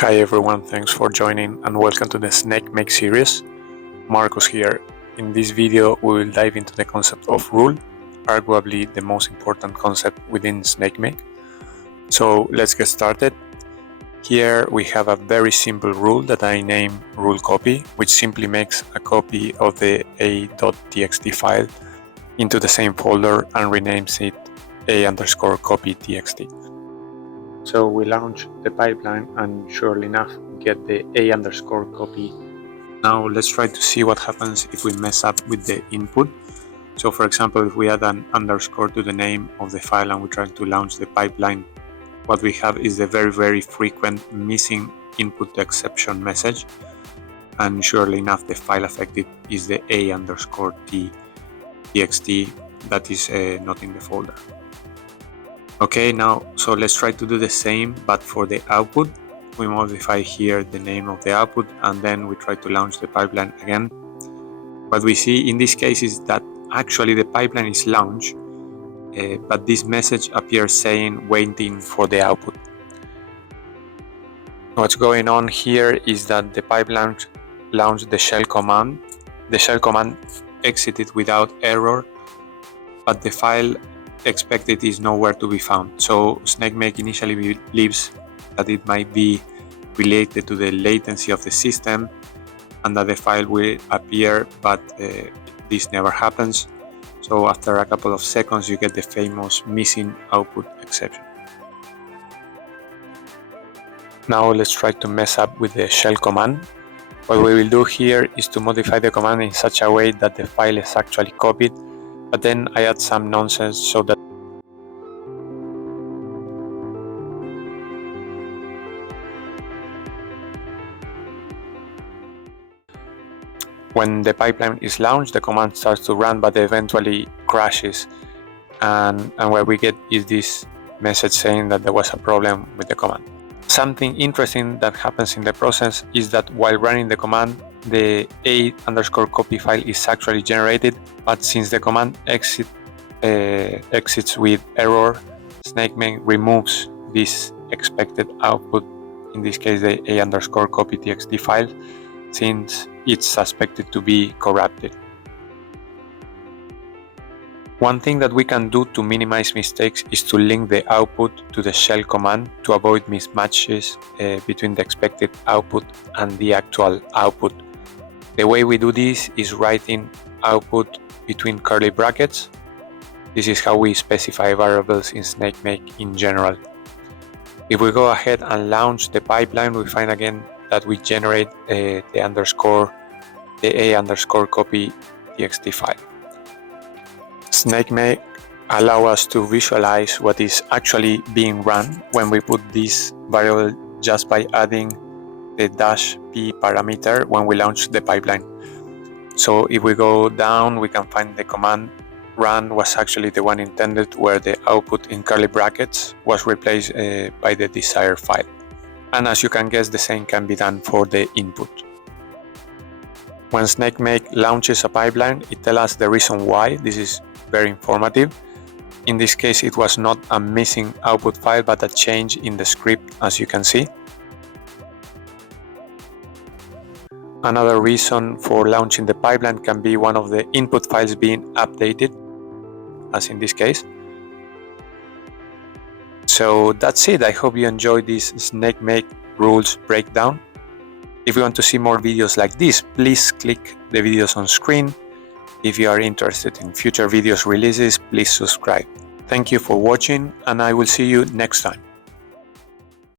Hi everyone, thanks for joining and welcome to the Snakemake series. Marcus here. In this video we will dive into the concept of rule, arguably the most important concept within Snakemake. So let's get started. Here we have a very simple rule that I name rule copy, which simply makes a copy of the a.txt file into the same folder and renames it a_copy.txt. So we launch the pipeline and surely enough get the a_copy. Now let's try to see what happens if we mess up with the input. So for example, if we add an underscore to the name of the file and we try to launch the pipeline, what we have is the very frequent missing input to exception message. And surely enough, the file affected is the a_t_txt that is not in the folder. Okay, now, so let's try to do the same, but for the output. We modify here the name of the output and then we try to launch the pipeline again. What we see in this case is that actually the pipeline is launched, but this message appears saying waiting for the output. What's going on here is that the pipeline launched the shell command. The shell command exited without error, but the file expected is nowhere to be found. So Snakemake initially believes that it might be related to the latency of the system and that the file will appear, but this never happens. So after a couple of seconds you get the famous missing output exception. Now let's try to mess up with the shell command. What we will do here is to modify the command in such a way that the file is actually copied, but then I add some nonsense so that when the pipeline is launched, the command starts to run, but eventually crashes. And what we get is this message saying that there was a problem with the command. Something interesting that happens in the process is that while running the command, the a_copy file is actually generated, but since the command exits with error, Snakemake removes this expected output, in this case the a_copy.txt file, since it's suspected to be corrupted. One thing that we can do to minimize mistakes is to link the output to the shell command to avoid mismatches between the expected output and the actual output. The way we do this is writing output between curly brackets. This is how we specify variables in Snakemake in general. If we go ahead and launch the pipeline, we find again that we generate the a_copy.txt file. Snakemake allows us to visualize what is actually being run when we put this variable just by adding the -p parameter when we launch the pipeline. So if we go down, we can find the command run was actually the one intended, where the output in curly brackets was replaced by the desired file. And as you can guess, the same can be done for the input. When Snakemake launches a pipeline, it tells us the reason why. This is very informative. In this case, it was not a missing output file, but a change in the script, as you can see. Another reason for launching the pipeline can be one of the input files being updated, as in this case. So that's it. I hope you enjoyed this Snakemake rules breakdown. If you want to see more videos like this, please click the videos on screen. If you are interested in future videos releases, please subscribe. Thank you for watching, and I will see you next time.